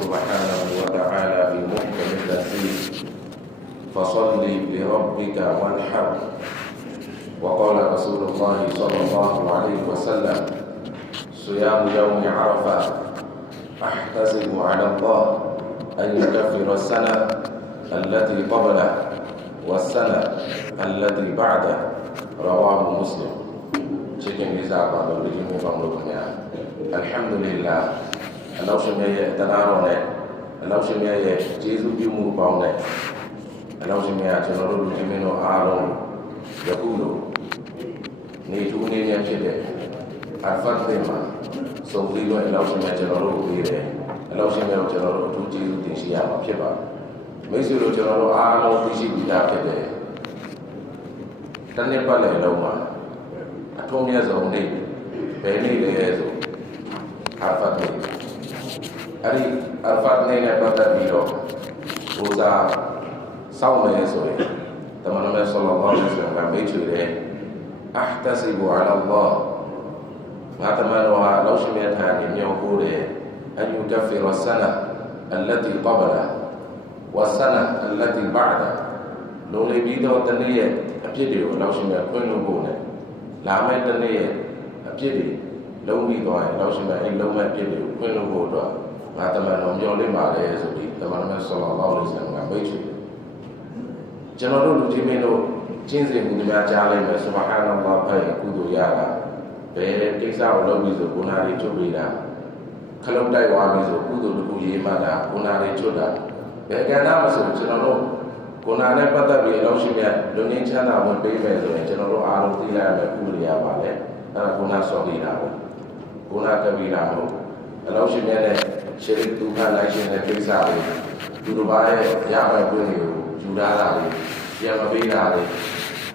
سبحانه وتعالى في محكم التنزيل فصل لربك وانحر. وقال رسول الله صلى الله عليه وسلم صيام يوم عرفة أحتسب على الله أن يكفر السنة التي قبله والسنة التي بعده. رواه مسلم. Cikin bisa ba da wuri mu mu kuma alhamdulillah Allah shi me ya tanaro ne Allah shi me ya jesu bi mu ba ne Allah shi me ya tano ru ji me no aro ya kulo ne tu ne ne ce de arfat de ma so fi lo Allah shi me ya tano ru bi de Allah shi me ya tano ru tu jesu din shi ya ma ဖြစ်ပါမိတ်ဆွေတို့ကျွန်တော်တို့အားလုံးသိရှိပြီးသားဖြစ်တယ်တနေ့ပတ်လည်လုံးမှာအထုံးမြတ်ဆုံးနေ့ဘယ်နေ့လဲဆိုအာဖတ်နေ့ အဲ့ဒီအဖတ်နဲ့ပတ်သက်ပြီးတော့ဟိုသာစောင့်မယ်ဆိုရင်တမန်တော်ဆလ္လာလာဟူအလိုင်းဝါဆလမ်ကမိတ်ချူတယ်အဟ်တစီဘူအလာလာငါတမန်တော်ဟာလောက်ရှိမြတ်ထာနေမြောက်ကိုတယ်အန်ယူတဖီရဆနာအလတီကဘလာဝဆနာအလတီဘာဒလုံးလေးပြီးတော့တနေ့ရဲ့အဖြစ်တွေကိုလောက်ရှိမြတ်ခွင့်လို့ပို့တယ်လာမယ့်တနေ့ရဲ့အဖြစ်တွေလုံးပြီးသွားရင်လောက်ရှိမြတ်အဲ့လုံးမဲ့အဖြစ်တွေကိုခွင့်လို့ပို့တော့ ငါတမန်တော်မျှော်လင့်ပါလေဆိုပြီးတမန်တော်ဆလ္လာလာဟ်အလိုင်းဝါဆလမ်ကမိတ်ဆွေကျွန်တော်တို့လူကြီးမင်းတို့ကျင့်စဉ်မှုများကြားလိုက်မယ်ဆူဘဟာနလ္လာဟ်ဖဲကုသိုလ်ရတာဘယ်ကိစ္စကိုလုပ်ပြီးဆိုကိုနာရီချုပ်ပေးတာခလုံးတိုက်သွားပြီးဆိုကုသိုလ်တစ်ခုရေးမှတာကိုနာရီချုပ်တာဘယ်ကဏ္ဍမှာဆိုကျွန်တော်တို့ကိုနာနဲ့ပတ်သက်ပြီးအလို့ရှိတဲ့လူငင်းချမ်းသာဝင်ပေးမယ်ဆိုရင်ကျွန်တော်တို့အားလုံးသိလိုက်ရမယ်ကုသိုလ်ရပါလေအဲ့ဒါကိုနာစော်နေတာပေါ့ကိုနာကပီလာမဟုတ်အလို့ရှိတဲ့ ရှေရိဒုက္ခလိုက်ရှင်တဲ့ကိစ္စတွေသူတို့ဘာရဲ့ရပိုင်ခွင့်တွေကိုယူထားတာတွေပြန်မပေးတာတွေ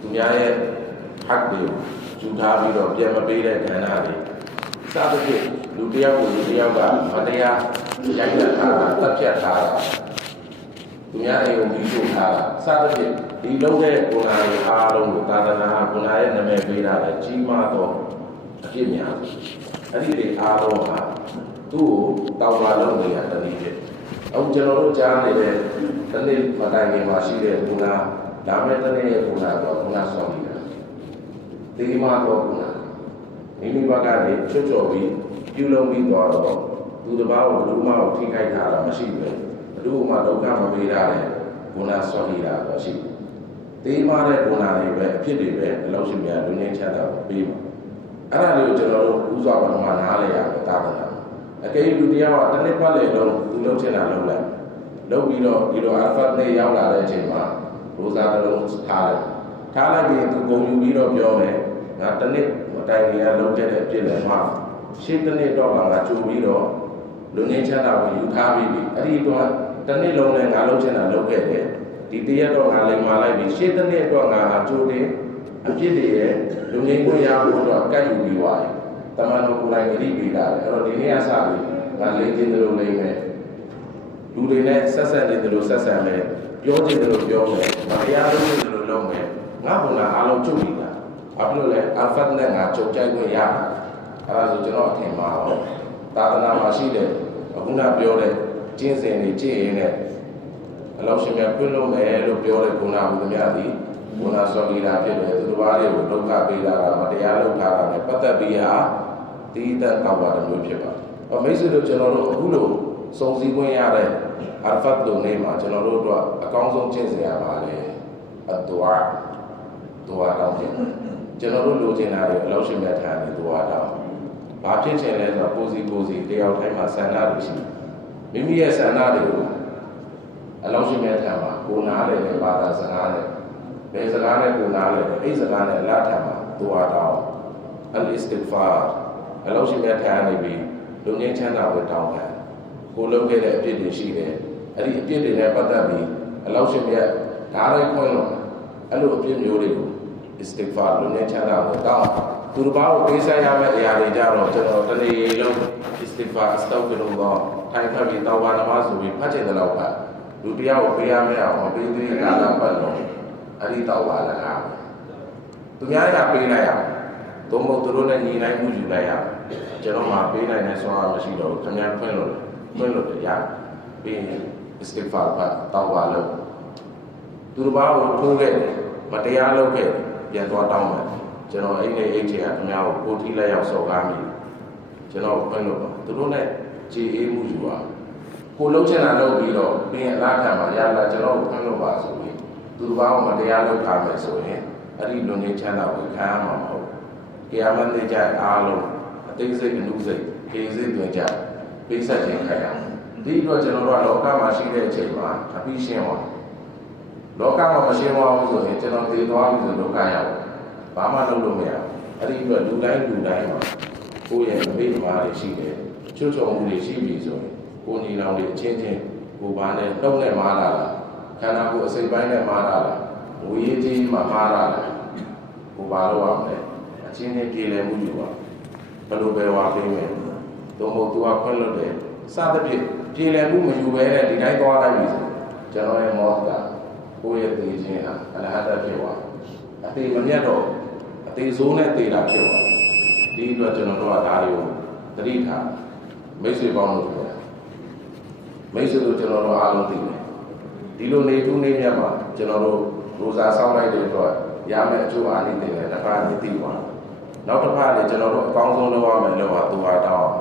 သူများရဲ့ဟတ်တွေကိုယူထားပြီးတော့ပြန်မပေးတဲ့ကဏ္ဍတွေစသဖြင့်လူတစ်ယောက်ကိုလူတစ်ယောက်ကမတရားရိုက်နှက်ထားတာတပ်ဖြတ်ထားတာသူများအိမ်ကိုပြီးထုတ်ထားတာစသဖြင့်ဒီလုံးတဲ့ကိုယ်နာရဲ့အားလုံးကိုသာသနာကိုယ်နာရဲ့နာမည်ပေးတာလေကြီးမားသောအဖြစ်များစုအဲ့ဒီတွေအားလုံးဟာ သူ့ကိုတောင်းပါလုပ်နေတာတနည်းဖြစ်အခုကျွန်တော်တို့ကြားနေတဲ့တနေ့မတိုင်ခင်မှာရှိတဲ့ကိုယ်နာဒါမဲ့တနေ့ရဲ့ကိုယ်နာတော့ကိုယ်နာဆောင်နေတာဒီမာတော့ကိုယ်နာမိမိဘက်ကနေချွတ်ချော်ပြီးပြုလုပ်ပြီးတော့သူတစ်ပါးကိုဘယ်သူမှထိခိုက်တာမရှိဘူးဘယ်သူမှဒုက္ခမပေးတာလေကိုယ်နာဆော်နေတာတော့ရှိတယ်တေးမာတဲ့ကိုယ်နာတွေပဲအဖြစ်တွေပဲအလို့ရှိမြန်လူငင်းချမ်းသာကိုပေးမှာအဲ့ဒါလေးကိုကျွန်တော်တို့ဥစွာပထမနားလဲရမယ်တာသနာ အကယ်၍လူတရားကတစ်နှစ်ပတ်လေလုံးသူလုပ်ချင်တာလုပ်လိုက်လုပ်ပြီးတော့ဒီလိုအဖတ်နဲ့ရောက်လာတဲ့အချိန်မှာရိုဇာတစ်လုံးထားလိုက်ထားလိုက်ပြီးသူဂုံယူပြီးတော့ပြောမယ်ငါတစ်နှစ်မတိုင်ခင်ကလုပ်ခဲ့တဲ့အဖြစ်လည်းမှာရှင်းတစ်နှစ်တော့ငါကြိုပြီးတော့လူငင်းချမ်းသာကိုယူထားပြီးပြီအဲ့ဒီတော့တစ်နှစ်လုံးနဲ့ငါလုပ်ချင်တာလုပ်ခဲ့တယ်ဒီတရက်တော့ငါလိမ်မာလိုက်ပြီရှင်းတစ်နှစ်တော့ငါကြိုတင်အဖြစ်တွေရဲ့လူငင်းကိုရဖို့တော့ကတ်ယူပြီးသွားတယ် တမန်တော်ကိုယ်တိုင်ဂရိပေးတာလေအဲ့တော့ဒီနေ့အစပြီးငါလိမ်ခြင်းတို့လိမ်မယ်လူတွေနဲ့ဆက်ဆက်နေတယ်လို့ဆက်ဆက်မယ်ပြောခြင်းတို့ပြောမယ်မတရားလုပ်ခြင်းတို့လုပ်မယ်ငါဘုံကအားလုံးချုပ်နေတာဘာဖြစ်လို့လဲအဖတ်နဲ့ငါချုပ်ကြိုက်ခွင့်ရတာအဲ့ဒါဆိုကျွန်တော်အထင်မှာတော့သာသနာမှာရှိတဲ့အခုနပြောတဲ့ကျင့်စဉ်တွေကြည့်ရင်လည်းအလောက်ရှင်မြတ်ပြလို့မယ်လို့ပြောတဲ့ကုဏဘုရားသည်ကုဏစောဂီတာဖြစ်တယ်သူတို့ဘာတွေကိုဒုက္ခပေးတာကမတရားလုပ်တာကလည်းပတ်သက်ပြီးဟာ တည်တတ်ကောက်ပါတဲ့မျိုးဖြစ်ပါတယ်။အမိတ်ဆွေတို့ကျွန်တော်တို့အခုလိုစုံစည်းခွင့်ရတဲ့အာဖတ်လိုနေ့မှာကျွန်တော်တို့အတွက်အကောင်းဆုံးကျင့်စဉ်ရပါလေ။အဒွါဒွါတောင်းခြင်းကျွန်တော်တို့လိုချင်တာတွေအလောက်ရှင်မြတ်ထံနေဒွါတောင်းဘာဖြစ်ချင်လဲဆိုတော့ကိုစီကိုစီတယောက်တိုင်းမှာဆန္ဒတွေရှိမိမိရဲ့ဆန္ဒတွေကိုအလောက်ရှိမဲ့ထံမှာကိုနားလေတဲ့ဘာသာစကားနဲ့ဘယ်စကားနဲ့ကိုနားလေတဲ့အဲ့စကားနဲ့အလားထံမှာသူဟာတောင်းအလ်အစ္စတစ်ဖာ အလောက်ရှိမဲ့ထံနေပြီးလူငင်းချမ်းသာကိုတောင်းခံကိုလုပ်ခဲ့တဲ့အပြစ်တွေရှိတယ်အဲ့ဒီအပြစ်တွေနဲ့ပတ်သက်ပြီးအလောက်ရှိမဲ့ဓာတ်ရိုက်ခွင့်လို့အဲ့လိုအပြစ်မျိုးတွေကို istighfar လူငင်းချမ်းသာကိုတောင်းသူတို့ဘာကိုပေးဆိုင်ရမယ့်အရာတွေကြတော့ကျွန်တော်တနေ့လုံး istighfar astaghfirullah ထိုင်ခတ်ပြီးတောင်းပါနမဆိုပြီးဖတ်ချင်တဲ့လောက်ကလူတရားကိုပေးရမယ့်အောင်မပေးသေးကာလပတ်လုံးအဲ့ဒီတောင်းပါလားလားသူများရပေးလိုက်ရအောင် သို့မဟုတ်သူတို့နဲ့ညီနိုင်မှုယူလိုက်ရအောင်ကျွန်တော်မှပေးနိုင်တဲ့ဆွမ်းအားမရှိတော့ဘူးခင်ဗျားဖွင့်လို့ဖွင့်လို့ရပြီးရင် istighfar ပါတောင်းပါလို့သူတစ်ပါးကိုထိုးခဲ့တယ်မတရားလုပ်ခဲ့တယ်ပြန်သွားတောင်းတယ်ကျွန်တော်အိမ်နဲ့အိတ်ချေကခင်ဗျားကိုကိုထီလက်ရောက်စော်ကားမိကျွန်တော်ဖွင့်လို့ပါသူတို့နဲ့ကြည်အေးမှုယူပါကိုလုံးချင်တာလုပ်ပြီးတော့ပြီးရင်အလားခံပါရလာကျွန်တော်ကိုဖွင့်လို့ပါဆိုပြီးသူတစ်ပါးကိုမတရားလုပ်ထားမယ်ဆိုရင်အဲ့ဒီလွန်ငင်းချမ်းသာကိုခံရမှာမဟုတ် ဘူးကေယာမန်နေကြအားလုံးအသိစိတ်အနုစိတ်ခေစိတ်တွင်ကြပိဆက်ခြင်းခံရမယ်ဒီတော့ကျွန်တော်တို့ကလောကမှာရှိတဲ့အချိန်မှာအပြီးရှင်းသွားလောကမှာမရှင်းသွားဘူးဆိုရင်ကျွန်တော်သိသွားပြီဆိုလောကရောက်ဘာမှလုပ်လို့မရဘူးအဲ့ဒီအတွက်လူတိုင်းလူတိုင်းမှာကိုယ့်ရဲ့အမိဓမ္မာတွေရှိတယ်ချွတ်ချုံမှုတွေရှိပြီဆိုရင်ကိုယ်ညီနောင်တွေအချင်းချင်းကိုယ်ဘာနဲ့နှုတ်နဲ့မားလာလားခန္ဓာကိုယ်အစိတ်ပိုင်းနဲ့မားလာလားဝေးကြီးမှာမားလာလားကိုယ်ဘာလို့ရမလဲအ ချင်းချင်းပြေလည်မှုယူပါဘယ်လိုပဲဝါပေးမယ်သို့မဟုတ်သူကခွင့်လွတ်တယ်စသဖြင့်ပြေလည်မှုမယူဘဲနဲ့ဒီတိုင်းသွားလိုက်ပြီဆိုကျွန်တော်ရဲ့မောဟကကိုယ့်ရဲ့သိခြင်းဟာအလဟတဖြစ်သွားအသေးမမြတ်တော့အသေးစိုးနဲ့သေတာဖြစ်သွားဒီအတွက်ကျွန်တော်တို့ကဒါတွေကိုသတိထားမိတ်ဆွေပေါင်းလို့ပြောတာမိတ်ဆွေတို့ကျွန်တော်တို့အားလုံးသိတယ်ဒီလိုနေထူးနေမြတ်မှာကျွန်တော်တို့ရိုဇာဆောင်းလိုက်တဲ့အတွက်ရမယ့်အကျိုးအားနည်းတွေလည်းတစ်ခါသိသိသွား နောက်တစ်ခါလည်းကျွန်တော်တို့အကောင်းဆုံးလုပ်ရမယ်လို့ဟာသူဟာတောင်း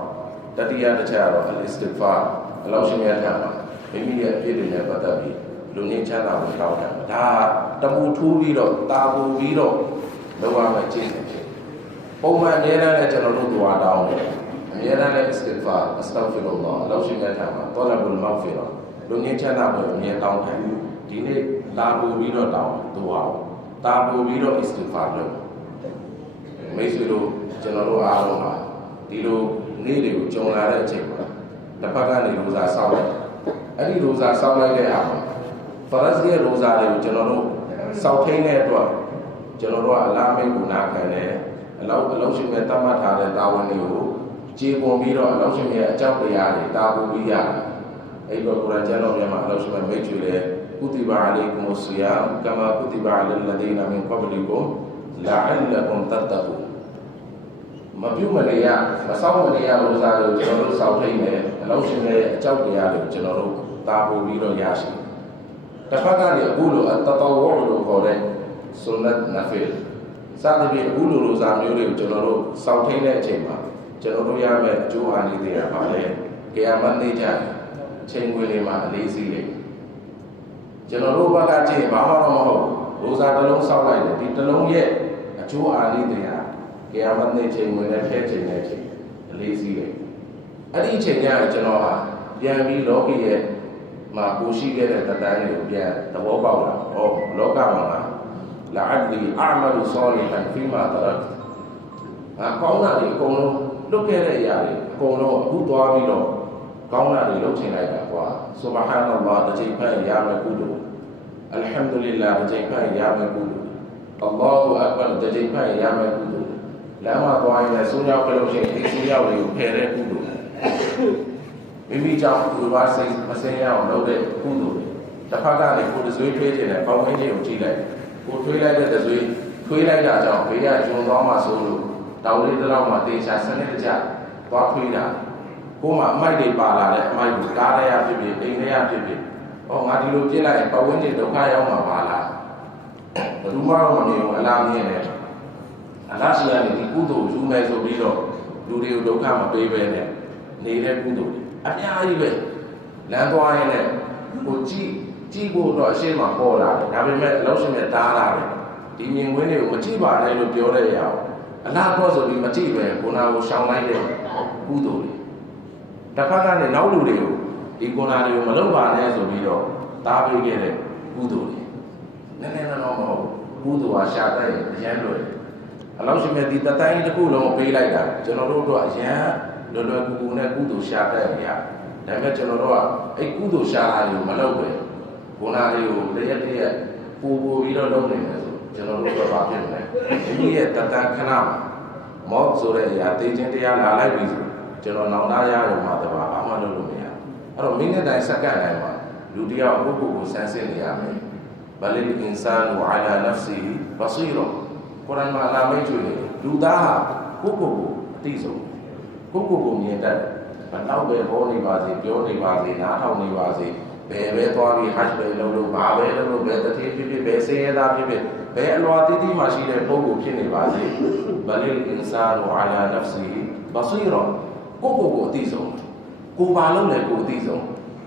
တတိယတစ်ချက်ကတော့ al-istighfar အလောရှင်ရဲ့ထံမှာမိမိရဲ့အဖြစ်တွေနဲ့ပတ်သက်ပြီးလူငင်းချမ်းသာကိုတောင်းတယ်ဒါတမူထူးပြီးတော့တာပူပြီးတော့လုပ်ရမယ့်ကျင့်တယ်ဖြစ်ပုံမှန်အများနဲ့ကျွန်တော်တို့သူဟာတောင်းတယ်အများနဲ့ istighfar astaghfirullah အလောရှင်ရဲ့ထံမှာ talabul maghfirah လူငင်းချမ်းသာကိုအမြဲတောင်းတယ်ဒီနေ့တာပူပြီးတော့တောင်းသူဟာတာပူပြီးတော့ istighfar လုပ် မိတ်ဆွေတို့ကျွန်တော်တို့အားလုံးပါဒီလိုနေ့တွေကိုကြုံလာတဲ့အချိန်မှာတစ်ဖက်ကနေရိုဇာဆောက်လိုက်အဲ့ဒီရိုဇာဆောက်လိုက်တဲ့အခါမှာဖရတ်ရဲ့ရိုဇာတွေကိုကျွန်တော်တို့စောက်ထိန်တဲ့အတွက်ကျွန်တော်တို့ကအလားမိတ်ကိုနာခံတယ်အလောက်အလောက်ရှိမဲ့တတ်မှတ်ထားတဲ့တာဝန်တွေကိုကြေပွန်ပြီးတော့အလောက်ရှိမဲ့အကြောက်တရားတွေတာပူပြီးရတယ်အဲ့ဒီတော့ကုရ်အာန်ကျမ်းတော်မြတ်မှာအလောက်ရှိမဲ့မိတ်ဆွေတွေကုတိဘာအလိုင်ကုမ်ဆူယာက မာကုတိဘာအလလဒီနာမင်ကဘလီကုမ်လာအလကုမ်တတ်တကူမပြုတ်မနေရမဆောင်မနေရလို့စားလို့ကျွန်တော်တို့စောင့်ထိန်တယ်အလောက်ရှင်ရဲ့အကြောက်တရားတွေကိုကျွန်တော်တို့တာပို့ပြီးတော့ရရှိတစ်ဖက်ကနေအခုလိုအတတော်ဝလို့ခေါ်တဲ့ဆွန်နတ်နဖီလ်စသဖြင့်အခုလိုလိုစားမျိုးတွေကိုကျွန်တော်တို့စောင့်ထိန်တဲ့အချိန်မှာကျွန်တော်တို့ရမယ့်အကျိုးအာနိသင်ရပါလေကေယာမတ်နေကြအချိန်ဝင်လေးမှာအလေးစီးလိမ့်ကျွန်တော်တို့ဘက်ကကြည့်ဘာမှတော့မဟုတ်ဘူးရိုဇာတစ်လုံးစောက်လိုက်တယ်ဒီတစ်လုံးရဲ့အကျိုးအာနိသင်ရ ကေယာမတ်နေချိန်ဝင်တဲ့ဖဲချိန်တဲ့ချိန်အလေးစီးလိမ့်အဲ့ဒီအချိန်ကျရင်ကျွန်တော်ဟာပြန်ပြီးလောကီရဲ့မှာကိုရှိခဲ့တဲ့တတန်းတွေကိုပြန်သဘောပေါက်လာ။ဩလောကမှာလာအဒလီအာမလူဆောလီဟန်ဖီမာတရက်။အကောင်းတာတွေအကုန်လုံးလွတ်ခဲ့တဲ့အရာတွေအကုန်လုံးအခုသွားပြီးတော့ကောင်းတာတွေလုပ်ချင်လိုက်တာကွာ။ဆုဘဟာနလာတစ်ချိန်ဖတ်ရမယ်ကုသိုလ်။အလ်ဟမ်ဒူလ illah တစ်ချိန်ဖတ်ရမယ်ကုသိုလ်။အလ္လာဟူအက္ဘာတစ်ချိန်ဖတ်ရမယ်ကုသိုလ်။ လမ်းမှာသွားရင်လည်းဆုံးရောက်ကြလို့ရှိရင်ဒီဆုံးရောက်တွေကိုဖယ်တဲ့ကုသိုလ်။မိမိကြောင့်သူဘာစိတ်မစင်ရအောင်လုပ်တဲ့ကုသိုလ်တစ်ဖက်ကနေကိုယ်တဆွေးထွေးခြင်းနဲ့ပေါင်းဝန်းခြင်းကိုကြည့်လိုက်ကိုထွေးလိုက်တဲ့တဆွေးထွေးလိုက်တာကြောင့်ဘေးကဂျုံသွားမှဆိုလို့တောင်လေးတစ်လောက်မှတေချာစနစ်တကျသွားထွေးတာကိုမှအမိုက်တွေပါလာတဲ့အမိုက်ကိုကားရရဖြစ်ဖြစ်အိမ်ရရဖြစ်ဖြစ်ဟောငါဒီလိုပြစ်လိုက်ရင်ပေါင်းဝန်းခြင်းဒုက္ခရောက်မှာပါလားဘယ်သူမှတော့မမြင်ဘူးအလားမြင်တယ် အလားရှိရနေဒီကုသိုလ်ယူမယ်ဆိုပြီးတော့လူတွေကိုဒုက္ခမပေးဘဲနဲ့နေတဲ့ကုသိုလ်တွေအများကြီးပဲလမ်းသွားရင်လည်းကိုကြည့်ကြည့်ဖို့တော့အရှင်းမှာပေါ်လာတယ်ဒါပေမဲ့အလောက်ရှင်နဲ့တားလာတယ်ဒီမြင်ကွင်းတွေကိုမကြည့်ပါနဲ့လို့ပြောတဲ့ရအောင်အလားတော့ဆိုပြီးမကြည့်ပဲကိုနာကိုရှောင်လိုက်တဲ့ကုသိုလ်တွေတစ်ဖက်ကနေနောက်လူတွေကိုဒီကိုနာတွေကိုမလုပ်ပါနဲ့ဆိုပြီးတော့တားပေးခဲ့တဲ့ကုသိုလ်တွေနည်းနည်းတော့မဟုတ်ကုသိုလ်ဟာရှာတတ်ရင်အရန်လွယ် အလောက်ရှင်နဲ့ဒီတတိုင်းတစ်ခုလုံးပေးလိုက်တာကျွန်တော်တို့တော့အရန်လွယ်လွယ်ကူကူနဲ့ကုသိုလ်ရှာတတ်ရဒါပေမဲ့ကျွန်တော်တို့ကအဲ့ကုသိုလ်ရှာတာတွေကိုမလုပ်ပဲခုနလေးကိုတရက်တရက်ပူပူပြီးတော့လုပ်နေတယ်ဆိုကျွန်တော်တို့တော့ဘာဖြစ်မလဲဒီရဲ့တတန်ခဏမှာမော့ဆိုတဲ့အရာသိချင်းတရားလာလိုက်ပြီဆိုကျွန်တော်နောင်တရရုံမှာတပါဘာမှလုပ်လို့မရအဲ့တော့မိနစ်တိုင်းစက္ကန့်တိုင်းမှာလူတယောက်ကိုယ့်ကိုယ်ကိုစမ်းစစ်နေရမယ်ဘလင်အင်ဆာနူအလာနဖ်စီဘဆီရော ကုရ်အာန်မှာလာမိတ်ချွေနေလူသားဟာကိုယ့်ကိုယ်ကိုအသိဆုံးကိုယ့်ကိုယ်ကိုမြင်တတ်တယ်ဘလောက်ပဲဟောနေပါစေပြောနေပါစေနားထောင်နေပါစေဘယ်ပဲသွားပြီး hash ပဲလုပ်လို့ဘာပဲလုပ်လို့ဘယ်တတိဖြစ်ဖြစ်ဘယ်စင်းရသားဖြစ်ဖြစ်ဘယ်အလွာတိတိမှရှိတဲ့ပုဂ္ဂိုလ်ဖြစ်နေပါစေဘလင်အင်ဆာနူအလာနဖ်စီဘဆီရာကိုကိုကိုအသိဆုံးကိုပါလုံးလည်းကိုအသိဆုံး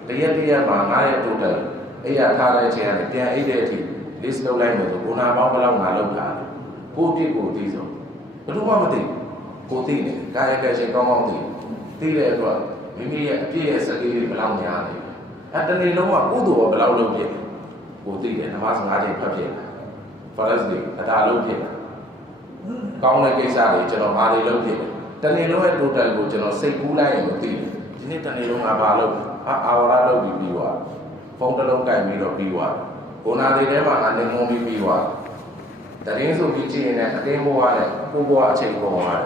တရက်တရက်မှာငါရဲ့တိုးတက်အဲ့ရထားတဲ့အချိန်ကနေပြန်အိတ်တဲ့အထိ list လုပ်လိုက်မယ်ဆိုဘုနာပေါင်းဘယ်လောက်ငါလောက်တာ ကိုအပြစ်ကိုအသိဆုံးဘယ်သူမှမသိကိုသိနေကာယကံရှင်ကောင်းကောင်းသိသိတဲ့အတွက်မိမိရဲ့အပြည့်ရဲ့စကေးလေးဘယ်လောက်များလဲအဲတနေ့လုံးကကုသိုလ်ရောဘယ်လောက်လုပ်ပြည့်ကိုသိတယ်နမစ၅ချိန်ဖတ်ပြည့် forest တွေအတားလုပ်ပြည့်ကောင်းတဲ့ကိစ္စတွေကျွန်တော်ဘာတွေလုပ်ပြည့်တနေ့လုံးရဲ့ total ကိုကျွန်တော်စိတ်ကူးလိုက်ရင်မသိဘူးဒီနေ့တနေ့လုံးကဘာလုပ်အာအာဝရလုပ်ပြီးပြီးသွားဖုန်းတစ်လုံးကင်ပြီးတော့ပြီးသွားဘုနာတွေထဲမှာအနေမုံပြီးပြီးသွား တရင်ဆိုပြီးကြည့်ရင်လည်းအတင်းဘဝနဲ့ကိုဘဝအချိန်ပေါ်သွားတယ်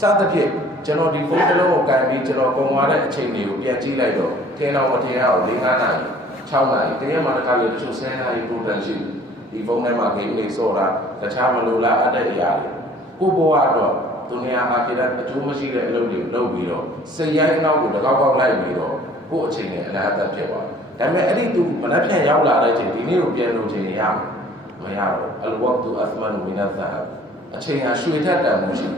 စသဖြင့်ကျွန်တော်ဒီဖုန်းတစ်လုံးကိုကင်ပြီးကျွန်တော်ပုံသွားတဲ့အချိန်တွေကိုပြန်ကြည့်လိုက်တော့ထင်းတော့မထင်းရအောင်၄၅နာရီ6နာရီတရက်မှတစ်ခါလေတချို့10နာရီ total ရှိတယ်ဒီဖုန်းထဲမှာ game လေးစောတာတခြားမလိုလားအပ်တဲ့အရာတွေကိုဘဝအတွက်ဒုနီယာမှာဖြစ်တဲ့အကျိုးမရှိတဲ့အလုပ်တွေကိုလုပ်ပြီးတော့စိတ်ရိုင်းအနောက်ကိုတကောက်ကောက်လိုက်ပြီးတော့ကိုယ့်အချိန်နဲ့အလားအသက်ဖြစ်သွားတယ်ဒါပေမဲ့အဲ့ဒီသူမနှက်ဖြန်ရောက်လာတဲ့အချိန်ဒီနေ့ကိုပြန်လို့ချိန်ရမှာ မရတော့အလဝတ်တူအသမန်မီနတ်သာအချိန်ဟာရွှေထက်တန်မှုရှိ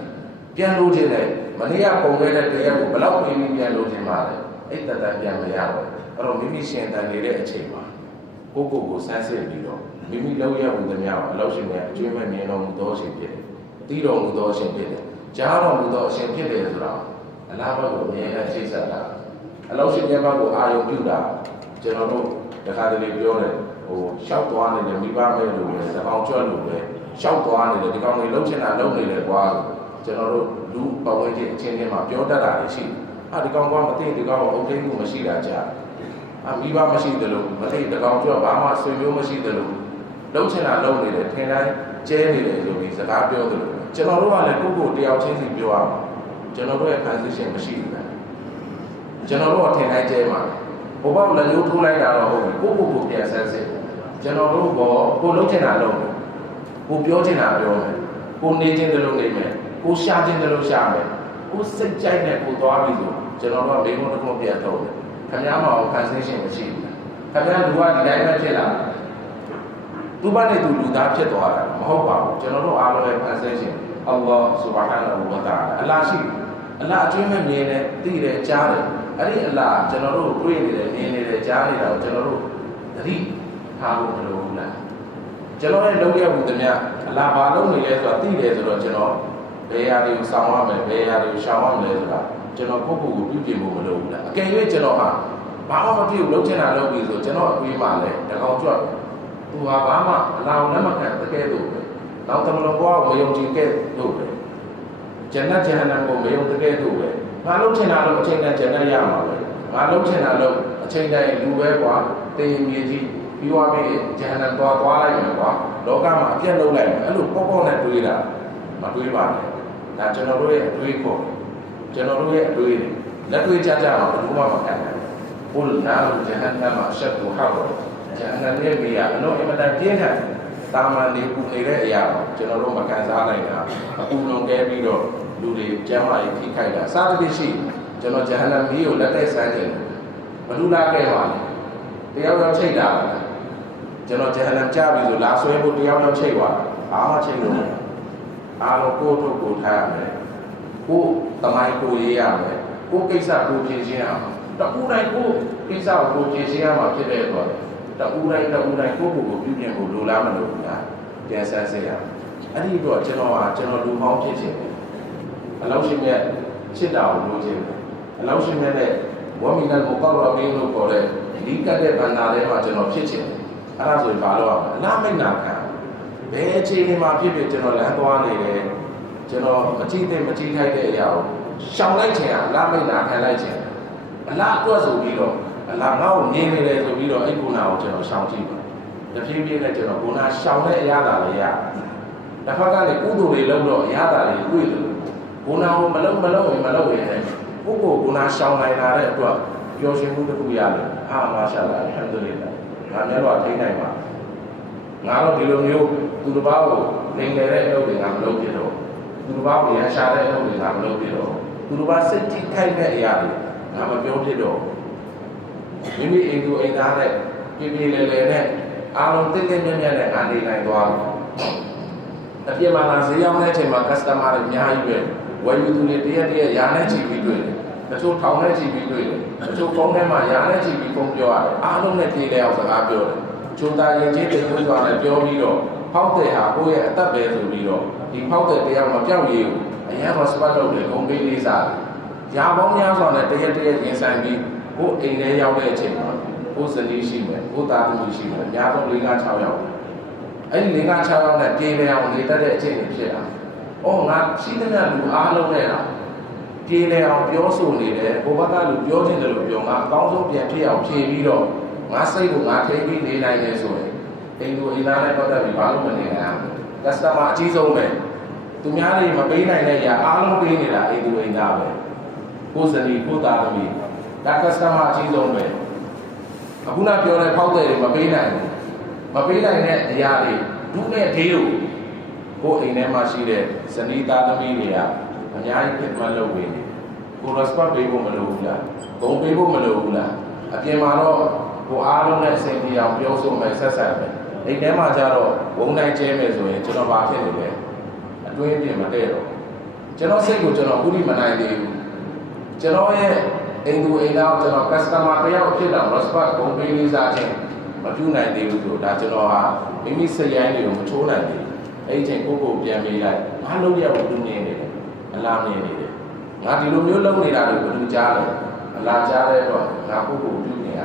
ပြန်လို့ခြင်းနဲ့မနေ့ကပုံခဲ့တဲ့တရားကိုဘလောက်ပြီးပြီးပြန်လို့ခြင်းပါလဲအဲ့တတန်ပြန်မရတော့အဲ့တော့မိမိရှင်တန်နေတဲ့အချိန်မှာကိုယ့်ကိုယ်ကိုစမ်းစစ်ပြီးတော့မိမိလောက်ရမှုသမျှကိုအလောက်ရှင်နဲ့အကျွေးမဲ့မြင်တော်မူသောရှင်ဖြစ်တယ်။တီးတော်မူသောရှင်ဖြစ်တယ်။ကြားတော်မူသောအရှင်ဖြစ်တယ်ဆိုတာအလားဘက်ကိုအမြဲတမ်းသိဆက်တာ။အလောက်ရှင်ရဲ့ဘက်ကိုအာယုံပြုတာကျွန်တော်တို့တခါတလေပြောတယ် ဟိုရှောက်သွားနေတယ်မိဘမဲ့လို့ပဲသကောင်ကျွတ်လို့ပဲရှောက်သွားနေတယ်ဒီကောင်တွေလှုပ်ချင်တာလှုပ်နေတယ်ကွာကျွန်တော်တို့လူပတ်ဝန်းကျင်အချင်းချင်းမှာပြောတတ်တာတွေရှိတယ်။ဟာဒီကောင်ကမသိဒီကောင်ကအုပ်ထိန်းမှုမရှိတာကြာ။အမိဘမရှိတယ်လို့မသိတကောင်ကျွတ်ဘာမှဆွေမျိုးမရှိတယ်လို့လုံးချင်တာလုံးနေတယ်ထင်တိုင်းကျဲနေတယ်ဆိုပြီးစကားပြောတယ်လို့ကျွန်တော်တို့ကလည်းကိုယ့်ကိုယ်တယောက်ချင်းစီပြောရမှာကျွန်တော်တို့ရဲ့ transition မရှိဘူးလေကျွန်တော်တို့ကထင်တိုင်းကျဲမှာဘဘလက်ညှိုးထိုးလိုက်တာတော့ဟုတ်ပြီကိုယ့်ကိုယ်ကိုပြန်ဆန်းစစ် ကျွန်တော်တို့ဘောကိုလုံးချင်တာလုံးမယ်ကိုပြောချင်တာပြောမယ်ကိုနေချင်တယ်လို့နေမယ်ကိုရှာချင်တယ်လို့ရှာမယ်ကိုစိတ်ကြိုက်တဲ့ကိုသွားပြီဆိုကျွန်တော်တို့မိကုန်းတစ်ခုပြတ်တော့တယ်ခင်ဗျားမအောင်ဖန်ဆင်းရှင်မရှိဘူးခင်ဗျားလူကဒီတိုင်းပဲဖြစ်လာသူ့ဘာနဲ့သူလူသားဖြစ်သွားတာမဟုတ်ပါဘူးကျွန်တော်တို့အားလုံးရဲ့ဖန်ဆင်းရှင်အလ္လာဟ်ဆူဘဟာနဟူဝတာအလ္လာဟ်ရှိအလ္လာဟ်အကျွင်းမဲ့မြင်တယ်သိတယ်ကြားတယ်အဲ့ဒီအလ္လာဟ်ကျွန်တော်တို့တွေ့နေတယ်မြင်နေတယ်ကြားနေတာကိုကျွန်တော်တို့သတိ ထားဖို့မလိုဘူးလားကျွန်တော်ရဲ့လုပ်ရမှုတည်းအလ္လာဟ်ဘာလုပ်နေလဲဆိုတာသိတယ်ဆိုတော့ကျွန်တော်ဘယ်ရာတွေကိုစောင့်ရမယ်ဘယ်ရာတွေကိုရှောင်ရမလဲဆိုတာကျွန်တော်ပုဂ္ဂိုလ်ကိုပြုပြင်ဖို့မလိုဘူးလားအကယ်၍ကျွန်တော်ဟာဘာမှမပြုတ်လုပ်ချင်တာလုပ်ပြီးဆိုကျွန်တော်အတွေးမှလည်းတကောင်ကြွသူဟာဘာမှအလောင်းလက်မခံတကယ်လို့ပဲနောက်တမလို့ဘွားမယုံကြည်ခဲ့လို့ပဲဂျန်နတ်ဂျဟန္နမ်ကိုမယုံတကယ်လို့ပဲငါလုပ်ချင်တာလို့အချိန်တန်ဂျန်နတ်ရမှာပဲငါလုပ်ချင်တာလို့အချိန်တန်လူပဲကွာတင်မြေကြီး ပြီးသွားပြီးဂျဟန္နမ်သွားသွားလိုက်မယ်ကွာလောကမှာအပြတ်လုံးလိုက်မယ်အဲ့လိုပေါ့ပေါ့နဲ့တွေးတာမတွေးပါနဲ့ဒါကျွန်တော်တို့ရဲ့အတွေးပေါ့ကျွန်တော်တို့ရဲ့အတွေးလက်တွေးကြကြအောင်ဘုရားမှာခံတယ်ဘုလ်နာဂျဟန္နမ်မှာရှက်ကိုဟာဘောဂျဟန္နမ်ရဲ့ဘေးကအလုံးအင်မတန်ပြင်းထန်တာမန်လေးပူနေတဲ့အရာကိုကျွန်တော်တို့မကန်စားနိုင်တာအပူလုံးကဲပြီးတော့လူတွေကျမ်းမာရေးခိခိုက်တာစသဖြင့်ရှိကျွန်တော်ဂျဟန္နမ်ကြီးကိုလက်နဲ့ဆန်းတယ်ဘလူလာခဲ့ပါလေတရားတော်ချိတ်တာပါ ကျွန်တော်ဂျန်နတ်ကြားပြီဆိုလာဆွဲဖို့တယောက်ယောက်ချိတ်သွားဘာမှချိတ်လို့အားလုံးကိုယ့်ထုတ်ကိုထားရမယ်ကိုယ်တမိုင်းကိုရေးရမယ်ကိုယ်ကိစ္စကိုဖြေရှင်းရမှာတခုတိုင်းကိုယ်ကိစ္စကိုဖြေရှင်းရမှာဖြစ်တဲ့အတွက်တူတိုင်းတူတိုင်းကိုယ့်ကိုယ်ကိုပြုပြင်ဖို့လိုလားမလို့ညာပြန်ဆန်းစစ်ရအဲ့ဒီတော့ကျွန်တော်ကကျွန်တော်လူပေါင်းဖြစ်ချင်တယ်အလောက်ရှိမြတ်ချစ်တာကိုလိုချင်တယ်အလောက်ရှိမြတ်နဲ့ဝမီနလ်မူကောရမင်းလို့ခေါ်တဲ့ဒီကတ်တဲ့ဘန္နာထဲမှာကျွန်တော်ဖြစ်ချင်တယ် အဲ့ဒါဆိုရင်ဘာလို့ရမလဲအလားမိတ်နာခံဘယ်အချိန်မှာဖြစ်ဖြစ်ကျွန်တော်လမ်းသွားနေတယ်ကျွန်တော်မကြည့်တဲ့မကြည့်ထိုက်တဲ့အရာကိုရှောင်လိုက်ချင်အလားမိတ်နာခံလိုက်ချင်အလားအတွက်ဆိုပြီးတော့အလားငါ့ကိုမြင်နေတယ်ဆိုပြီးတော့အဲ့ကုနာကိုကျွန်တော်ရှောင်ကြည့်ပါတဖြည်းဖြည်းနဲ့ကျွန်တော်ကုနာရှောင်တဲ့အရာသာလေးရတစ်ဖက်ကလည်းကုသိုလ်တွေလုပ်တော့အရာသာလေးတွေ့တယ်ကုနာကိုမလုံးမလုံးရင်မလုံးရင်လည်းကိုကိုကုနာရှောင်နိုင်လာတဲ့အတွက်ပျော်ရွှင်မှုတစ်ခုရတယ်အာမာရှာလာအလ်ဟမ်ဒူလ illah ငါများတော့ထိနိုင်ပါငါတော့ဒီလိုမျိုးသူတစ်ပါးကိုနေနေတဲ့အလုပ်တွေငါမလုပ်ပြတော့သူတစ်ပါးကိုရန်ရှာတဲ့အလုပ်တွေငါမလုပ်ပြတော့သူတစ်ပါးစိတ်ကြည့်ခိုက်တဲ့အရာတွေငါမပြောဖြစ်တော့မိမိအိမ်သူအိမ်သားနဲ့ပြပြလဲလဲနဲ့အားလုံးတိတ်တိတ်မြတ်မြတ်နဲ့ငါနေနိုင်သွားပြီအပြစ်မှာလာဈေးရောက်တဲ့အချိန်မှာ customer တွေအများကြီးပဲဝယ်ယူသူတွေတရက်တရက်ရာနဲ့ချီပြီးတွေ့တယ် တချို့ထောင်နဲ့ချီပြီးတွေ့တယ်တချို့ဖုန်းထဲမှာရာနဲ့ချီပြီးဖုန်းပြောရတယ်အားလုံးနဲ့ပြေးလဲအောင်စကားပြောတယ်ချိုးသားရင်ချင်းတိတ်သွင်းသွားတယ်ပြောပြီးတော့ဖောက်တဲ့ဟာကိုယ့်ရဲ့အသက်ပဲဆိုပြီးတော့ဒီဖောက်တဲ့တရားမပြောက်ရည်ဘူးအရင်ကစပတ်လုပ်တယ်ဂုံပေးလေးစားတယ်ရာပေါင်းများစွာနဲ့တရက်တရက်ရင်ဆိုင်ပြီးကိုယ်အိမ်ထဲရောက်တဲ့အချိန်မှာကိုယ်ဇနီးရှိမယ်ကိုယ်သားသမီးရှိမယ်အများဆုံး၄-၅ -6 ယောက်အဲ့ဒီ၄-၅ -6 ယောက်နဲ့ပြေးလဲအောင်နေတတ်တဲ့အချိန်တွေဖြစ်လာ။အော်ငါရှိသမျှလူအားလုံးနဲ့လား ပြေးလဲအောင်ပြောဆိုနေတယ်ဘုဘကလူပြောချင်တယ်လို့ပြောငါအကောင်းဆုံးပြန်ဖြစ်အောင်ဖြေပြီးတော့ငါစိတ်ကိုငါထိန်းပြီးနေနိုင်တယ်ဆိုရင်အိမ်သူအိမ်သားနဲ့ပတ်သက်ပြီးဘာလို့မနေနိုင်အောင် customer အကြီးဆုံးပဲသူများတွေမပေးနိုင်တဲ့ຢာအားလုံးပေးနေတာအိမ်သူအိမ်သားပဲကိုယ်စနီကိုယ်သားသမီးဒါ customer အကြီးဆုံးပဲအခုနပြောတဲ့ဖောက်တဲ့တွေမပေးနိုင်ဘူးမပေးနိုင်တဲ့အရာတွေဒုနဲ့ဒေးကိုကိုယ်အိမ်ထဲမှာရှိတဲ့ဇနီးသားသမီးတွေက အများကြီးဖြစ်မှလုပ်ပေးနေကို respect ပေးဖို့မလိုဘူးလားဂုဏ်ပေးဖို့မလိုဘူးလားအပြင်မှာတော့ကိုအားလုံးနဲ့အစဉ်ပြေအောင်ပြောဆိုမယ်ဆက်ဆက်မယ်အိမ်ထဲမှာကျတော့ဝုန်းတိုင်းကျဲမယ်ဆိုရင်ကျွန်တော်ဘာဖြစ်နေလဲအတွင်းပြင်မတည့်တော့ကျွန်တော်စိတ်ကိုကျွန်တော်ခုထိမနိုင်သေးဘူးကျွန်တော်ရဲ့အိမ်သူအိမ်သားကိုကျွန်တော် customer တယောက်ဖြစ်တော့ respect ဂုဏ်ပေးလေးစားခြင်းမပြုနိုင်သေးဘူးဆိုဒါကျွန်တော်ဟာမိမိစိတ်ရိုင်းတွေကိုမချိုးနိုင်သေးဘူးအဲ့ဒီချိန်ကိုကိုပြန်မေးလိုက်ငါလုံးရဖို့လူနေနေတယ် အလားမြင်နေတယ်ငါဒီလိုမျိုးလုံးနေတာတွေကိုဘယ်သူကြားလဲအလားကြားတဲ့တော့ငါကိုကိုပြုနေရ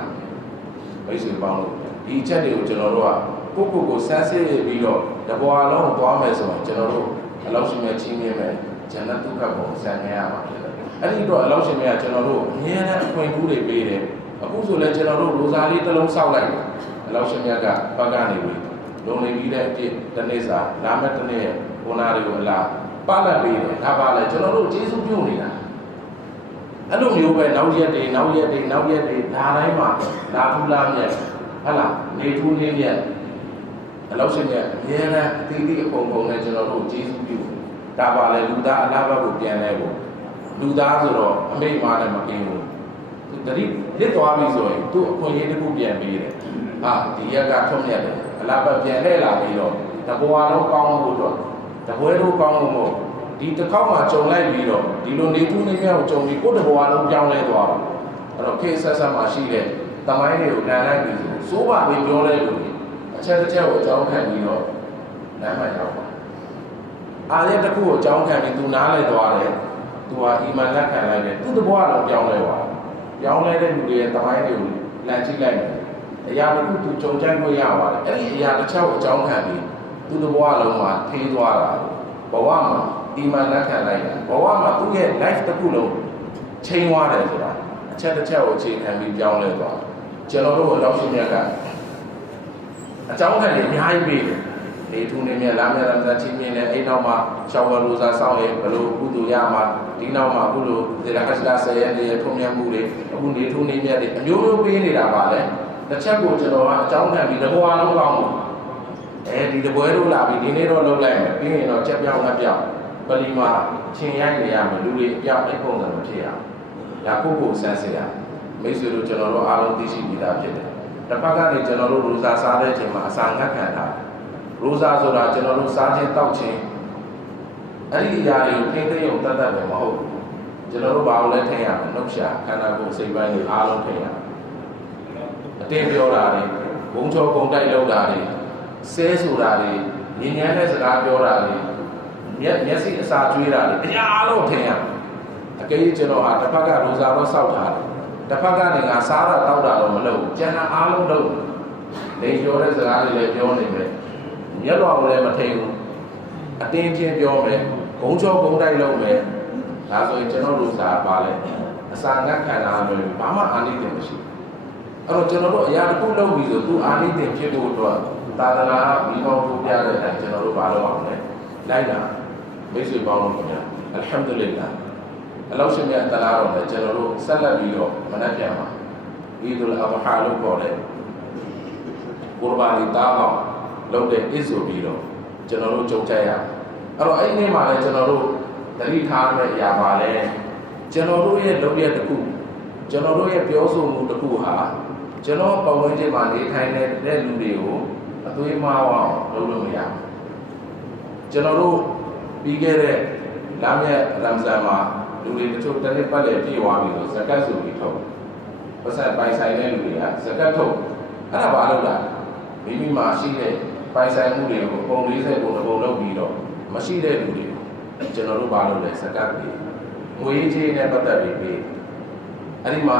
မိတ်ဆွေပေါင်းလို့ဒီအချက်တွေကိုကျွန်တော်တို့ကကိုကိုကိုဆန်းစစ်ပြီးတော့တဘွာလုံးသွားမယ်ဆိုရင်ကျွန်တော်တို့အလောက်ရှိမဲ့ချင်းမြင်မဲ့ဂျန်နတ်ဒုက္ခကိုဆန်းနေရမှာဖြစ်တယ်အဲ့ဒီတော့အလောက်ရှိမဲ့ကကျွန်တော်တို့အများနဲ့အခွင့်အကူတွေပေးတယ်အခုဆိုလည်းကျွန်တော်တို့ရိုဇာလေးတစ်လုံးစောက်လိုက်တယ်အလောက်ရှိမဲ့ကပတ်ကနေပြီလုံနေပြီးတဲ့အပြည့်တစ်နေ့စာလာမဲ့တစ်နေ့ဘုနာတွေကိုအလား ပလက်ပေးတယ်ဒါပါလေကျွန်တော်တို့ကျေးဇူးပြုနေတာအဲ့လိုမျိုးပဲနောက်ရက်တွေနောက်ရက်တွေနောက်ရက်တွေဒါတိုင်းမှာလာထူလာမြက်ဟဟလားနေထူးနေမြက်အလောက်ရှိမြက်အများနဲ့အသေးသေးအပုံပုံနဲ့ကျွန်တော်တို့ကျေးဇူးပြုဒါပါလေလူသားအလားဘက်ကိုပြန်လဲဖို့လူသားဆိုတော့အမိတ်မာနဲ့မကင်းဘူးသူတတိလစ်သွားပြီဆိုရင်သူ့အခွင့်အရေးတစ်ခုပြန်ပေးတယ်ဟာဒီရက်ကထုံးမြတ်တယ်အလားဘက်ပြန်လှည့်လာပြီးတော့တဘွားလုံးကောင်းဖို့အတွက် တပွဲတို့ကောင်းဖို့မို့ဒီတစ်ခေါက်မှကြုံလိုက်ပြီးတော့ဒီလိုနေထုနေမြောက်ကြုံပြီးကိုယ့်တဘွားလုံးပြောင်းလဲသွားတယ်အဲ့တော့ခေတ်ဆက်ဆက်မှရှိတဲ့တမိုင်းတွေကိုလမ်းလိုက်ပြီးဆိုစိုးပါပြီးပြောလဲလို့အချက်တစ်ချက်ကိုအကြောင်းခံပြီးတော့လမ်းမှရောက်ပါအားရတစ်ခုကိုအကြောင်းခံပြီးသူနားလဲသွားတယ်သူဟာအီမန်လက်ခံလိုက်တယ်သူ့တဘွားလုံးပြောင်းလဲသွားပြောင်းလဲတဲ့လူတွေရဲ့တမိုင်းတွေကိုလမ်းကြည့်လိုက်တယ်အရာတစ်ခုသူကြုံကြိုက်ခွင့်ရပါတယ်အဲ့ဒီအရာတစ်ချက်ကိုအကြောင်းခံပြီး သူ့တဘွားလုံးမှာထေးသွားတာဘဝမှာအီမန်လက်ခံလိုက်တာဘဝမှာသူ့ရဲ့ life တစ်ခုလုံးချိန်သွားတယ်ဆိုတာအချက်တစ်ချက်ကိုအခြေခံပြီးပြောင်းလဲသွားကျွန်တော်တို့အလောက်ရှိမြတ်ကအကြောင်းခံနေအများကြီးပေးတယ်ဒီထူနေမြတ်လာမြတ်ရမဇန်ချင်းမြင်းနဲ့အိမ်နောက်မှာရှောင်းဝရူဇာစောင်းရင်ဘလို့ကုသိုလ်ရမှာဒီနောက်မှာအခုလိုဒီလဟတ်လာဆယ်ရက်နေထုံမြတ်မှုတွေအခုနေထူနေမြတ်တွေအမျိုးမျိုးပေးနေတာပါလေတစ်ချက်ကိုကျွန်တော်ကအကြောင်းခံပြီးတဘောအလုံးကောင်းလို့ အဲဒီတပွဲတို့လာပြီးဒီနေ့တော့လုပ်လိုက်မယ်ပြီးရင်တော့ချက်ပြောင်းငတ်ပြောင်းပလီမှာချင်းရိုက်နေရမယ်လူတွေအပြောင်းအိပ်ပုံစံမဖြစ်ရဒါကိုကိုစမ်းစစ်ရမိတ်ဆွေတို့ကျွန်တော်တို့အားလုံးသိရှိပြီးသားဖြစ်တယ်တစ်ဖက်ကနေကျွန်တော်တို့ရူစာစားတဲ့အချိန်မှာအစာငတ်ခံတာရူစာဆိုတာကျွန်တော်တို့စားခြင်းတောက်ခြင်းအဲ့ဒီအရာတွေကိုထိမ့်သိမ်းအောင်တတ်တတ်ပဲမဟုတ်ဘူးကျွန်တော်တို့ဘာလို့လဲထိမ့်ရမလဲနှုတ်ရှာခန္ဓာကိုယ်စိတ်ပိုင်းတွေအားလုံးထိမ့်ရအတင်းပြောတာတွေဘုံချောကုံတိုက်လောက်တာတွေ ဆဲဆိုတာတွေညဉ့်ညမ်းတဲ့စကားပြောတာတွေမျက်မျက်စိအစာကျွေးတာတွေအရာအလုံးထိမ့်ရအကယ်၍ကျွန်တော်ဟာတစ်ဖက်ကရူစာတော့စောက်ထားတယ်တစ်ဖက်ကနေငါစားတာတောက်တာတော့မလုပ်ဘူးကျန်တာအားလုံးလုပ်လေကျော်တဲ့စကားတွေလည်းပြောနေမယ်မျက်တော်လည်းမထိန်ဘူးအတင်းချင်းပြောမယ်ဂုံချောဂုံတိုက်လုပ်မယ်ဒါဆိုရင်ကျွန်တော်တို့စာပါလဲအစာငတ်ခံတာပဲဘာမှအာနိသင်မရှိအဲ့တော့ကျွန်တော်တို့အရာတစ်ခုလုပ်ပြီးဆိုသူအာနိသင်ဖြစ်ဖို့အတွက် သာသနာမိဘတို့ပြတဲ့အတိုင်းကျွန်တော်တို့ဘာလုပ်အောင်လဲလိုက်တာမိတ်ဆွေပေါင်းလို့ခင်ဗျာအလ်ဟမ်ဒူလ illah အလောက်ရှင်မြတ်တလားတော့လည်းကျွန်တော်တို့ဆက်လက်ပြီးတော့မနှက်ပြန်ပါအီဒူလ်အဘဟာလို့ခေါ်တဲ့ကုရ်ဘာနီတားအောင်လုပ်တဲ့အစ်ဆိုပြီးတော့ကျွန်တော်တို့ကြုံကြရအဲ့တော့အဲ့ဒီနေ့မှာလည်းကျွန်တော်တို့သတိထားရမယ့်အရာပါလဲကျွန်တော်တို့ရဲ့လုပ်ရတဲ့တစ်ခုကျွန်တော်တို့ရဲ့ပြောဆိုမှုတစ်ခုဟာကျွန်တော်ပတ်ဝန်းကျင်မှာနေထိုင်နေတဲ့လူတွေကို အသွေးမာအောင်လုပ်လို့မရဘူးကျွန်တော်တို့ပြီးခဲ့တဲ့လာမြတ်ရမ်ဇန်မှာလူတွေတချို့တစ်နှစ်ပတ်လည်ပြည့်သွားပြီဆိုဇကတ်ဆိုပြီးထုတ်ပတ်စံပိုင်ဆိုင်တဲ့လူတွေကဇကတ်ထုတ်အဲ့ဒါဘာလို့လဲမိမိမှာရှိတဲ့ပိုင်ဆိုင်မှုတွေကိုပုံ40ပုံတစ်ပုံလုပ်ပြီးတော့မရှိတဲ့လူတွေကျွန်တော်တို့ဘာလို့လဲဇကတ်ပြီးငွေကြေးနဲ့ပတ်သက်ပြီးပြီးအဲ့ဒီမှာ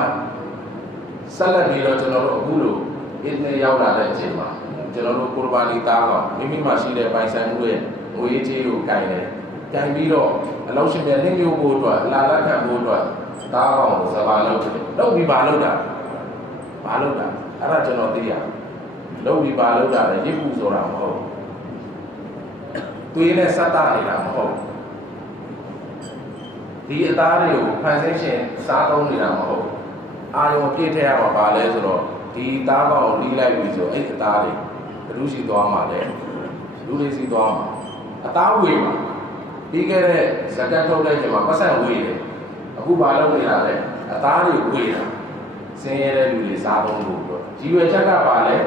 ဆက်လက်ပြီးတော့ကျွန်တော်တို့အခုလိုအစ်နဲ့ရောက်လာတဲ့အချိန်မှာ ကျွန်တော်တို့ကုရ်ဘာနီသားကမိမိမှာရှိတဲ့ပိုင်ဆိုင်မှုရဲ့ငွေကြေးကိုကင်တယ်ကင်ပြီးတော့အလောက်ရှင်တဲ့နှင်းမျိုးဖို့အတွက်လာလက်ခံဖို့အတွက်သားကောင်ကိုစပါလုပ်တယ်လုပ်ပြီးပါလုပ်တာပါလုပ်တာအဲ့ဒါကျွန်တော်သိရတယ်လုပ်ပြီးပါလုပ်တာလည်းရစ်ခုဆိုတာမဟုတ်သွေးနဲ့စက်တာနေတာမဟုတ်ဒီအသားတွေကိုဖန်ဆင်းရှင်စားသုံးနေတာမဟုတ်အာယုံပြည့်ထည့်ရမှာပါလဲဆိုတော့ဒီသားကောင်ကိုလိလိုက်ပြီဆိုအဲ့အသားတွေ ဘယ်သူရှိသွားမှာလဲလူတွေရှိသွားမှာအသားဝေမှာပြီးခဲ့တဲ့ဇကတ်ထုတ်တဲ့ချိန်မှာပတ်စံဝေတယ်အခုဘာလုပ်နေတာလဲအသားတွေဝေတာဆင်းရဲတဲ့လူတွေစားသုံးလို့ပြောကြီးရွယ်ချက်ကပါလဲ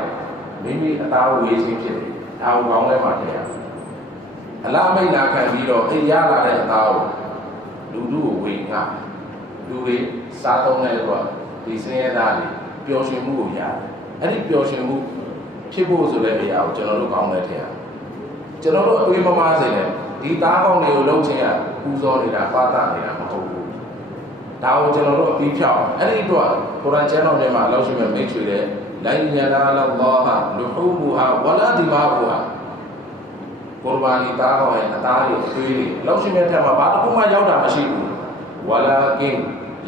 မိမိအသားဝေခြင်းဖြစ်တယ်ဒါကိုကောင်းလဲမှာတည်းရအလားမိတ်နာခံပြီးတော့အေးရလာတဲ့အသားကိုလူလူကိုဝေငှလူတွေစားသုံးတဲ့တော့ဒီဆင်းရဲသားတွေပျော်ရွှင်မှုကိုရတယ်အဲ့ဒီပျော်ရွှင်မှု ဖြစ်ဖို့ဆိုတဲ့အရာကိုကျွန်တော်တို့ကောင်းလဲထည့်ရကျွန်တော်တို့အတွေးမမားစေနဲ့ဒီသားကောင်းတွေကိုလုံးချင်းကပူဇော်နေတာပါတာနေတာမဟုတ်ဘူးဒါကိုကျွန်တော်တို့အပြီးဖြောက်အဲ့ဒီတော့ကုရ်အာန်ကျမ်းတော်ထဲမှာအလောက်ရှိမဲ့မိတ်ဆွေတဲ့လိုင်ယနာလောဟာလူဟူဘူဟာဝလာဒီမာဘူဟာကုရ်ဘာနီသားကောင်းရဲ့အသားတွေအသွေးတွေအလောက်ရှိမဲ့ထက်မှာဘာတစ်ခုမှရောက်တာမရှိဘူးဝလာကင်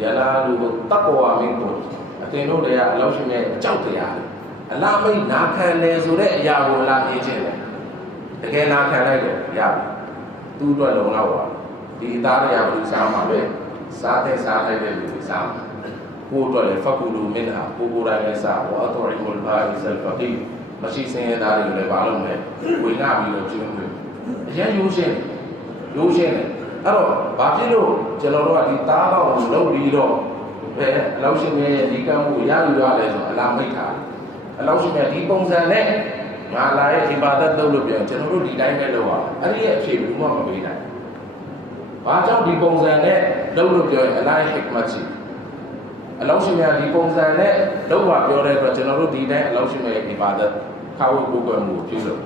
ယနာလူတက္ကဝါမင်းတို့အတင်တို့တွေကအလောက်ရှိမဲ့အကြောက်တရားတွေ အလားမိတ်နာခံတယ်ဆိုတဲ့အရာကိုအလားအေးခြင်းတယ်တကယ်နာခံလိုက်တယ်ရပြီသူ့အတွက်လုံလောက်ပါဒီအသားတွေကဘယ်လိုစားမှာလဲစားတဲ့စားလိုက်တဲ့လူတွေစားမှာကိုယ်အတွက်လည်းဖကူလူမင်းဟာကိုကိုယ်တိုင်လည်းစားဝါတော်ရီမူလ်ဘာအီဆယ်ဖကီမရှိစင်းရသားတွေလည်းဘာလို့လဲဝေငှပြီးတော့ကျင်းလို့အရင်ရိုးရှင်းရိုးရှင်းတယ်အဲ့တော့ဘာဖြစ်လို့ကျွန်တော်တို့ကဒီသားပေါက်ကိုလုပ်ပြီးတော့ဘယ်အလောက်ရှင်ရဲ့ဒီကံမှုရယူရတယ်ဆိုအလားမိတ်တာ အလောက်ရှင်ရဲ့ဒီပုံစံနဲ့ငါလာရဲ့ဒီပါဒတ်လုပ်လို့ပြန်ကျွန်တော်တို့ဒီတိုင်းပဲလုပ်ရအောင်အဲ့ဒီရဲ့အဖြေဘူးမှမပေးနိုင်ဘာကြောင့်ဒီပုံစံနဲ့လုပ်လို့ပြောရင်အလားဟစ်မတ်ရှိအလောက်ရှင်ရဲ့ဒီပုံစံနဲ့လုပ်ပါပြောတဲ့အတွက်ကျွန်တော်တို့ဒီတိုင်းအလောက်ရှင်ရဲ့ဒီပါဒတ်ခါဝတ်ကိုယ်ကွယ်မှုကိုပြုလုပ်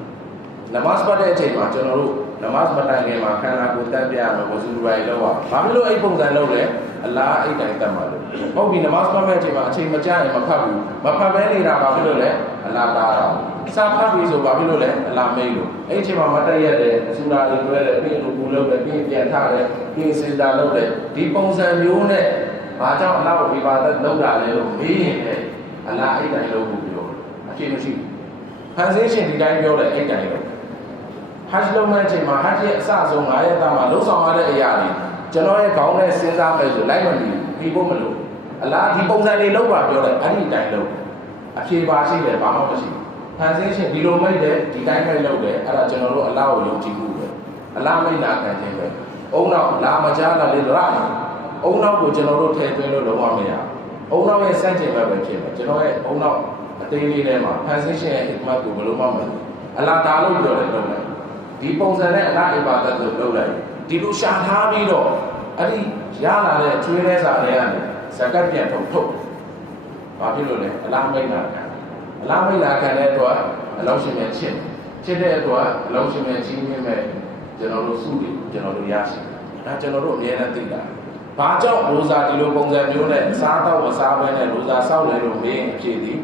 နမတ်ပတ်တဲ့အချိန်မှာကျွန်တော်တို့ နမတ်မတိုင်ခင်မှာခန္ဓာကိုယ်တက်ပြရမယ်ဝဇူရိုင်လောက်ပါဘာဖြစ်လို့အဲ့ပုံစံလုပ်လဲအလားအဲ့တိုင်းတက်မှာလို့ဟုတ်ပြီနမတ်ပတ်မဲ့အချိန်မှာအချိန်မကြာရင်မဖတ်ဘူးမဖတ်ဘဲနေတာဘာဖြစ်လို့လဲအလားတားတာစာဖတ်ပြီဆိုဘာဖြစ်လို့လဲအလားမိတ်လို့အဲ့အချိန်မှာမတက်ရက်တယ်အစူရာတွေတွဲတယ်ပြီးလူကူလုပ်တယ်ပြီးပြန်ထားတယ်ပြီးစင်တာလုပ်တယ်ဒီပုံစံမျိုးနဲ့ဘာကြောင့်အလားကိုဒီပါသက်လုပ်တာလဲလို့မေးရင်လည်းအလားအဲ့တိုင်းလုပ်ဖို့ပြောအချိန်မရှိဘူးဖန်ဆင်းရှင်ဒီတိုင်းပြောတယ်အဲ့တိုင်းလုပ် ဟတ်လုံးမဲ့အချိန်မှာဟတ်ရဲ့အစဆုံး9ရက်သားမှာလှုပ်ဆောင်ရတဲ့အရာတွေကျွန်တော်ရဲ့ခေါင်းနဲ့စဉ်းစားမယ်ဆိုလိုက်မပြီးပြီးဖို့မလို့အလားဒီပုံစံလေးလောက်ပါပြောတယ်အဲ့ဒီတိုင်းလုပ်အဖြေပါရှိတယ်ဘာမှမရှိဘူးဖန်ဆင်းရှင်ဒီလိုမိတ်တယ်ဒီတိုင်းပဲလုပ်တယ်အဲ့ဒါကျွန်တော်တို့အလားကိုယုံကြည်မှုပဲအလားမိတ်နာခံခြင်းပဲအုံနောက်လာမကြားလာလေရအုံနောက်ကိုကျွန်တော်တို့ထည့်သွင်းလို့လုံးဝမရအုံနောက်ရဲ့စန့်ကျင်ဘက်ပဲဖြစ်မယ်ကျွန်တော်ရဲ့အုံနောက်အသေးလေးထဲမှာဖန်ဆင်းရှင်ရဲ့ hikmat ကိုဘယ်လိုမှမသိအလားဒါလို့ပြောတယ်လုပ်လိုက် ဒီပုံစံနဲ့အလားအဘာဒတ်ကိုလုပ်လိုက်ဒီလိုရှာထားပြီးတော့အဲ့ဒီရလာတဲ့ကျွေးလဲစာတွေကနေဇကတ်ပြန်ထုတ်ထုတ်ဘာဖြစ်လို့လဲအလားမိတ်နာခံအလားမိတ်နာခံတဲ့အတွက်အလောင်းရှင်ရဲ့ချစ်ချစ်တဲ့အတွက်အလောင်းရှင်ရဲ့ကြီးမြင့်မဲ့ကျွန်တော်တို့စုတွေကျွန်တော်တို့ရရှိဒါကျွန်တော်တို့အများနဲ့သိတာဘာကြောင့်ရိုဇာဒီလိုပုံစံမျိုးနဲ့စားတော့မစားဘဲနဲ့ရိုဇာစောက်လဲလို့မင်းအဖြစ်သည်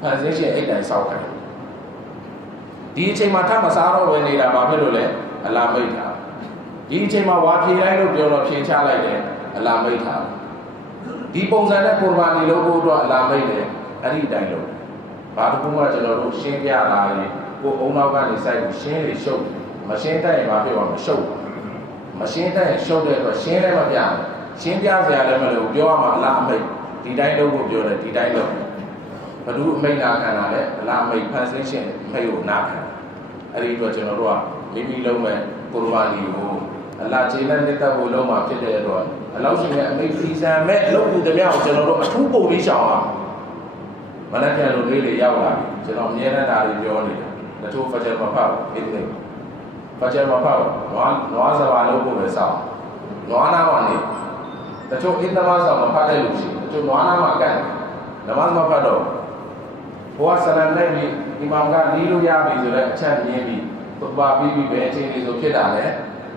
ဖန်ဆင်းရှင်အိတ်တိုင်စောက်ခိုင်း ဒီအချိန်မှာထပ်မစားတော့ဘဲနေတာဘာဖြစ်လို့လဲအလားမိတ်တာဒီအချိန်မှာဝါဖြေလိုက်လို့ပြောတော့ဖြေချလိုက်တယ်အလားမိတ်တာဒီပုံစံနဲ့ကုရ်ဘာနီလို့ဖို့အတွက်အလားမိတ်တယ်အဲ့ဒီအတိုင်းလို့ဘာတစ်ခုမှကျွန်တော်တို့ရှင်းပြလာရင်ကိုအုံနောက်ကနေစိုက်ပြီးရှင်းလေရှုပ်မရှင်းတတ်ရင်ဘာဖြစ်သွားမလဲရှုပ်မရှင်းတတ်ရင်ရှုပ်တဲ့အတွက်ရှင်းလည်းမပြဘူးရှင်းပြစရာလည်းမလိုပြောရမှာအလားအမိတ်ဒီတိုင်းလုပ်ဖို့ပြောတယ်ဒီတိုင်းလုပ် ဘ누구အမိတ်နာခံတာလဲအလားအမိတ်ဖန်ဆင်းရှင်မိတ်ကိုနာခံအဲ့ဒီအတွက်ကျွန်တော်တို့ကမိမိလုံးမဲ့ကုရ်ဘာနီကိုအလားခြေနဲ့လက်သက်ဖို့လုံးမှာဖြစ်တဲ့အတွက်အလောက်ရှင်ရဲ့အမိတ်စီစံမဲ့အလုပ်ကူသမျှကိုကျွန်တော်တို့အထူးပုံပြီးရှောင်အောင်မနက်ဖြန်လိုလေးတွေရောက်လာပြီကျွန်တော်အမြဲတမ်းဒါတွေပြောနေတာတချို့ဖဂျာမဖောက်ဒီနေ့ဖဂျာမဖောက်နွားနွားစပါလို့ကိုပဲစောင့်နွားနာမနေတချို့အင်းသမားဆောင်မဖတ်တဲ့လူရှိတချို့နွားနာမကန့်နမတ်မဖတ်တော့ ဘဝဆလမ်နဲ့ဒီဒီမောင်ကနီးလို့ရပြီဆိုတော့အချက်မြင်ပြီးသုဘာပြီးပြီးပဲအချိန်လေးဆိုဖြစ်တာလေ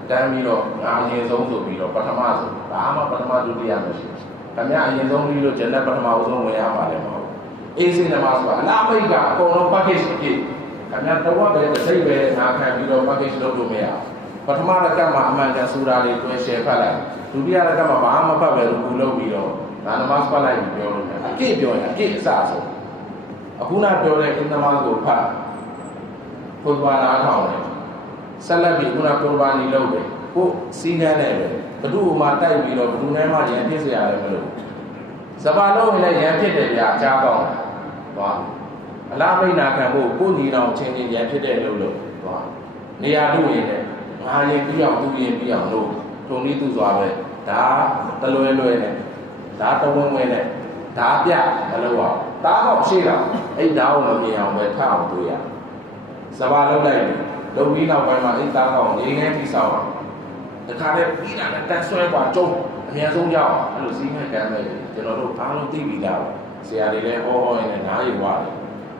တန်းပြီးတော့ငါအရင်ဆုံးဆိုပြီးတော့ပထမဆိုဒါမှပထမဒုတိယမရှိဘူး။ခင်ဗျအရင်ဆုံးပြီးလို့ဂျန်နတ်ပထမဆုံးဝင်ရမှာလည်းမဟုတ်ဘူး။အေးစိနမဆိုတာအလားမိတ်ကအကုန်လုံး package အပြည့်ခင်ဗျတော့ပဲတစ်စိတ်ပဲငါခံပြီးတော့ package လုပ်လို့မရဘူး။ပထမရကမှာအမှန်ကန်ဆိုတာတွေတွဲ share ဖတ်လိုက်။ဒုတိယရကမှာဘာမှမဖတ်ပဲလို့ဘူးလုပ်ပြီးတော့ဒါနမတ်ဖတ်လိုက်ပြီးပြောလို့ရတယ်။အပြည့်ပြောရင်အပြည့်အစဆို အခုနပြောတဲ့ကုသမာကိုဖတ်ကုသမာနားထောင်တယ်ဆက်လက်ပြီးခုနကုသမာနီလုပ်တယ်ကိုစီးကန်းနဲ့ပဲဘု து ့မှာတိုက်ပြီးတော့ဘု து နဲ့မှရန်ဖြစ်စရာလည်းမလိုစပါလုံးဝင်လည်းရန်ဖြစ်တယ်ဗျာကြားကောင်းပါအလားမိတ်နာခံဖို့ကိုညီတော်ချင်းချင်းရန်ဖြစ်တဲ့လို့လို့ပါနေရာတို့ရင်လည်းငါရင်ပြီးအောင်သူရင်ပြီးအောင်လို့ထုံနည်းသူစွာပဲဒါတလွဲလွဲနဲ့ဒါတဝင်းဝင်းနဲ့ဒါပြမလို့အောင် ဒါတော့ရှိတာအဲ့ဒါကိုမမြင်အောင်ပဲထအောင်တွေးရစပါလုံးလိုက်လုံပြီးနောက်ပိုင်းမှာအဲ့ဒါကောင်ငင်းငယ်ပြီးဆောင်အောင်တခါလဲပြီးတာနဲ့တန်းဆွဲပါကျုံးအများဆုံးကြောက်အဲ့လိုစီးငန်းကမ်းမဲ့ကျွန်တော်တို့ဘာလို့သိပြီးသားဆရာတွေလည်းဟောဟောရင်းနဲ့နားယူပါတယ်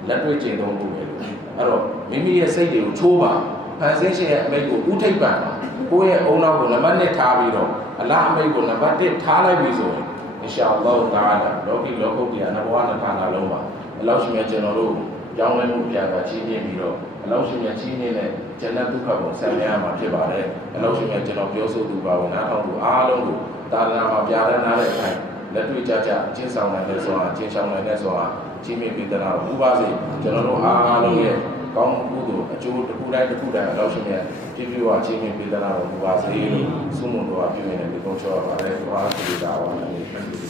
လက်တွေ့ကျင့်သုံးမှုပဲအဲ့တော့မိမိရဲ့စိတ်တွေကိုချိုးပါဖန်ဆင်းရှင်ရဲ့အမိတ်ကိုဥထိပ်ပါကိုယ့်ရဲ့အုံနောက်ကိုနံပါတ်1ထားပြီးတော့အလားအမိတ်ကိုနံပါတ်1ထားလိုက်ပြီဆိုရင် အင်ရှာအလ္လာဟ်တာအာလာလောကီလောကုတ္တရာနဘဝနထာနာလုံးပါအလောက်ရှိမြတ်ကျွန်တော်တို့ကြောင်းလဲမှုပြတာချင်းချင်းပြီးတော့အလောက်ရှိမြတ်ချင်းချင်းနဲ့ဂျန်နတ်ဒုက္ခကိုဆံရရမှာဖြစ်ပါတယ်အလောက်ရှိမြတ်ကျွန်တော်ပြောဆိုသူပါဝင်နားထောင်သူအားလုံးကိုတာရနာမှာပြရနာတဲ့အတိုင်းလက်တွေ့ကြကြအချင်းဆောင်နိုင်တဲ့ဆိုတာအချင်းဆောင်နိုင်တဲ့ဆိုတာချင်းမြင့်ပြီးတနာဥပါစေကျွန်တော်တို့အားလုံးရဲ့ကောင်းမှုကုသိုလ်အကျိုးတစ်ခုတိုင်းတစ်ခုတိုင်းအလောက်ရှိမြတ် ပြည့်ပြည့်ဝချင်းမြင့်ပြီးတနာတော်ဥပါစေလို့ဆုမွန်တော်ပြုနေတယ်ဒီကုန်းချောပါတယ်ဘာသာတရားဝါနဲ့ပြန်ပြီး